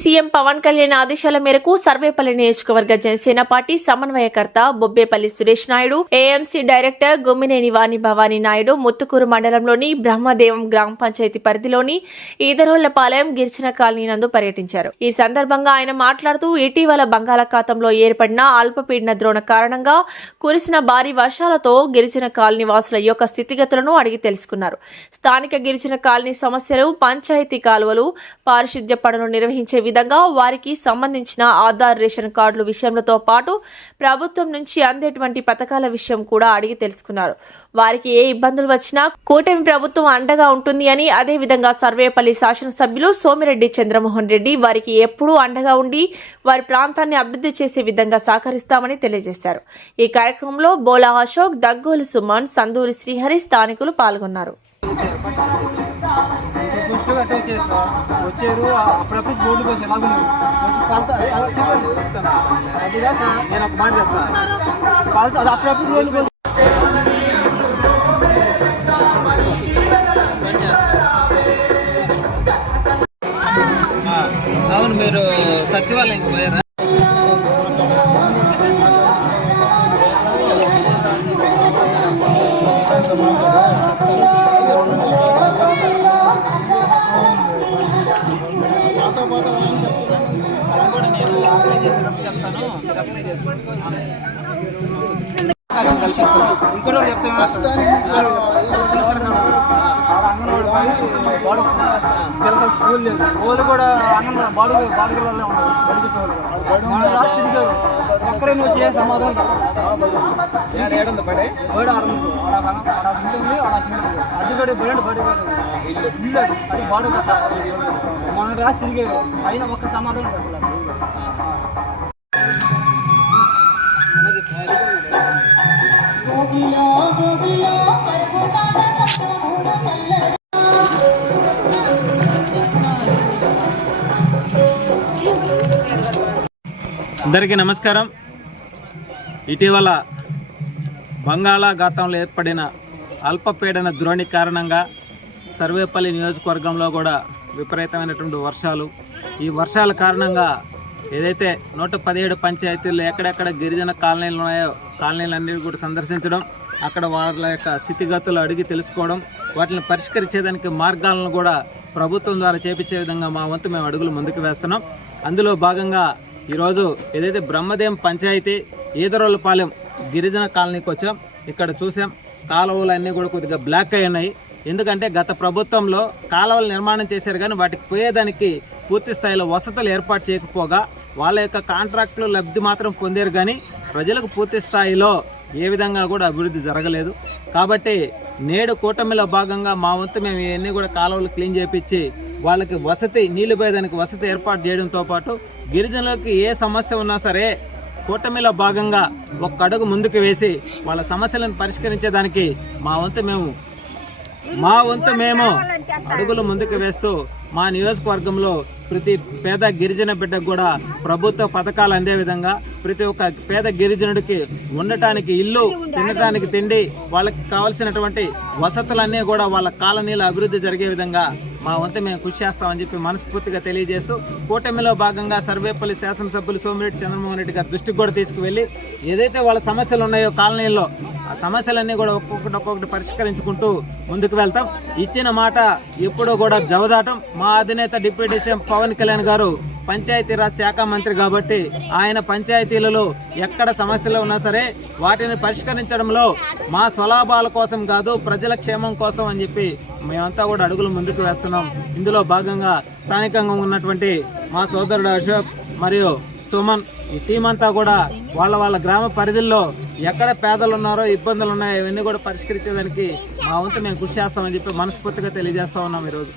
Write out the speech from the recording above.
CM Pawan Kalyan ఆదేశాల మేరకు సర్వేపల్లి నియోజకవర్గ జనసేన పార్టీ సమన్వయకర్త బొబ్బేపల్లి సురేష్ నాయుడు, ఏఎంసీ డైరెక్టర్ గుమ్మినేని వాణి భవానీ నాయుడు ముత్తుకూరు మండలంలోని బ్రహ్మదేవం గ్రామ పంచాయతీ పరిధిలోని ఈదరోళ్లపాలెం గిరిజన కాలనీ నందు పర్యటించారు. ఈ సందర్భంగా ఆయన మాట్లాడుతూ ఇటీవల బంగాళాఖాతంలో ఏర్పడిన అల్పపీడన ద్రోణ కారణంగా కురిసిన భారీ వర్షాలతో గిరిజన కాలనీ వాసుల యొక్క స్థితిగతులను అడిగి తెలుసుకున్నారు. స్థానిక గిరిజన కాలనీ సమస్యలు, పంచాయతీ కాలువలు, పారిశుద్ధ్య పనులు నిర్వహించే విధంగా వారికి సంబంధించిన ఆధార్, రేషన్ కార్డుల విషయంతో పాటు ప్రభుత్వం నుంచి అందేటువంటి పథకాల విషయం కూడా అడిగి తెలుసుకున్నారు. వారికి ఏ ఇబ్బందులు వచ్చినా కూటమి ప్రభుత్వం అండగా ఉంటుంది అని, అదే విధంగా సర్వేపల్లి శాసనసభ్యులు సోమిరెడ్డి చంద్రమోహన్ రెడ్డి వారికి ఎప్పుడూ అండగా ఉండి వారి ప్రాంతాన్ని అభివృద్ధి చేసే విధంగా సహకరిస్తామని తెలియజేశారు. ఈ కార్యక్రమంలో బోలా అశోక్, దగ్గోలు సుమన్, సందూరి శ్రీహరి స్థానికులు పాల్గొన్నారు. వచ్చారు అప్పుడప్పుడు బోర్డు కోసం ఎలాగో నేను ఒక మాట చెప్తాను. అది అప్పుడప్పుడు రోడ్డు అవును. మీరు సచివాలయం పోయారా? ఇంకోటి చెప్తాను. స్కూల్ లేదు, వాళ్ళు కూడా అంగన్వాడీ బాడుగలలో ఉన్నారు. తిరిగారు ఒక్కరే నువ్వు చేయ సమాధానం అది కూడా బడి ఇల్లు అది బాడు మన రాసి తిరిగారు అయినా ఒక్క సమాధానం చెప్పలేదు. అందరికీ నమస్కారం. ఇటీవల బంగాళాఖాతంలో ఏర్పడిన అల్పపీడన ద్రోణి కారణంగా సర్వేపల్లి నియోజకవర్గంలో కూడా విపరీతమైనటువంటి వర్షాలు, ఈ వర్షాల కారణంగా ఏదైతే 117 పంచాయతీల్లో ఎక్కడెక్కడ గిరిజన కాలనీలు ఉన్నాయో కాలనీలన్నీ కూడా సందర్శించడం, అక్కడ వాళ్ళ యొక్క స్థితిగతులు అడిగి తెలుసుకోవడం, వాటిని పరిష్కరించేదానికి మార్గాలను కూడా ప్రభుత్వం ద్వారా చేపించే విధంగా మా వంతు మేము అడుగులు ముందుకు వేస్తున్నాం. అందులో భాగంగా ఈరోజు ఏదైతే బ్రహ్మదేవం పంచాయతీ ఈదరోళ్లపాలెం గిరిజన కాలనీకి వచ్చాం. ఇక్కడ చూసాం కాలువలు అన్నీ కూడా కొద్దిగా బ్లాక్ అయి ఉన్నాయి. ఎందుకంటే గత ప్రభుత్వంలో కాలువలు నిర్మాణం చేశారు కానీ వాటికి పోయేదానికి పూర్తి స్థాయిలో వసతులు ఏర్పాటు చేయకపోగా వాళ్ళ యొక్క కాంట్రాక్టులు లబ్ధి మాత్రం పొందారు కానీ ప్రజలకు పూర్తి స్థాయిలో ఏ విధంగా కూడా అభివృద్ధి జరగలేదు. కాబట్టి నేడు కూటమిలో భాగంగా మా వంతు మేము ఇవన్నీ కూడా కాలువలు క్లీన్ చేయించి వాళ్ళకి వసతి, నీళ్లు పోయేదానికి వసతి ఏర్పాటు చేయడంతో పాటు గిరిజనులకు ఏ సమస్య ఉన్నా సరే కూటమిలో భాగంగా ఒక అడుగు ముందుకు వేసి వాళ్ళ సమస్యలను పరిష్కరించేదానికి మా వంతు మేము అడుగులు ముందుకు వేస్తూ మా నియోజకవర్గంలో ప్రతి పేద గిరిజన బిడ్డకు కూడా ప్రభుత్వ పథకాలు అందే విధంగా, ప్రతి ఒక్క పేద గిరిజనుడికి ఉండటానికి ఇల్లు, తినడానికి తిండి, వాళ్ళకి కావాల్సినటువంటి వసతులన్నీ కూడా వాళ్ళ కాలనీలో అభివృద్ధి జరిగే విధంగా మా వంతు మేము కృషి చేస్తామని చెప్పి మనస్ఫూర్తిగా తెలియజేస్తూ, కూటమిలో భాగంగా సర్వేపల్లి శాసనసభ్యులు సోమిరెడ్డి చంద్రమోహన్ రెడ్డి గారి దృష్టికి కూడా తీసుకువెళ్ళి ఏదైతే వాళ్ళ సమస్యలు ఉన్నాయో కాలనీల్లో ఆ సమస్యలన్నీ కూడా ఒక్కొక్కటి పరిష్కరించుకుంటూ ముందుకు వెళ్తాం. ఇచ్చిన మాట ఎప్పుడూ కూడా జవదాటం. మా అధినేత డిప్యూటీ సీఎం పవన్ కళ్యాణ్ గారు పంచాయతీరాజ్ శాఖ మంత్రి కాబట్టి ఆయన పంచాయతీలలో ఎక్కడ సమస్యలు ఉన్నా సరే వాటిని పరిష్కరించడంలో మా స్వలాభాల కోసం కాదు, ప్రజల క్షేమం కోసం అని చెప్పి మేమంతా కూడా అడుగులు ముందుకు వేస్తున్నాం. ఇందులో భాగంగా స్థానికంగా ఉన్నటువంటి మా సోదరుడు అశోక్ మరియు సుమన్, ఈ టీం అంతా కూడా వాళ్ళ గ్రామ పరిధిలో ఎక్కడ పేదలు ఉన్నారో, ఇబ్బందులు ఉన్నాయో ఇవన్నీ కూడా పరిష్కరించేదానికి మా వంతు మేము కృషి చేస్తామని చెప్పి మనస్ఫూర్తిగా తెలియజేస్తా ఉన్నాం ఈరోజు.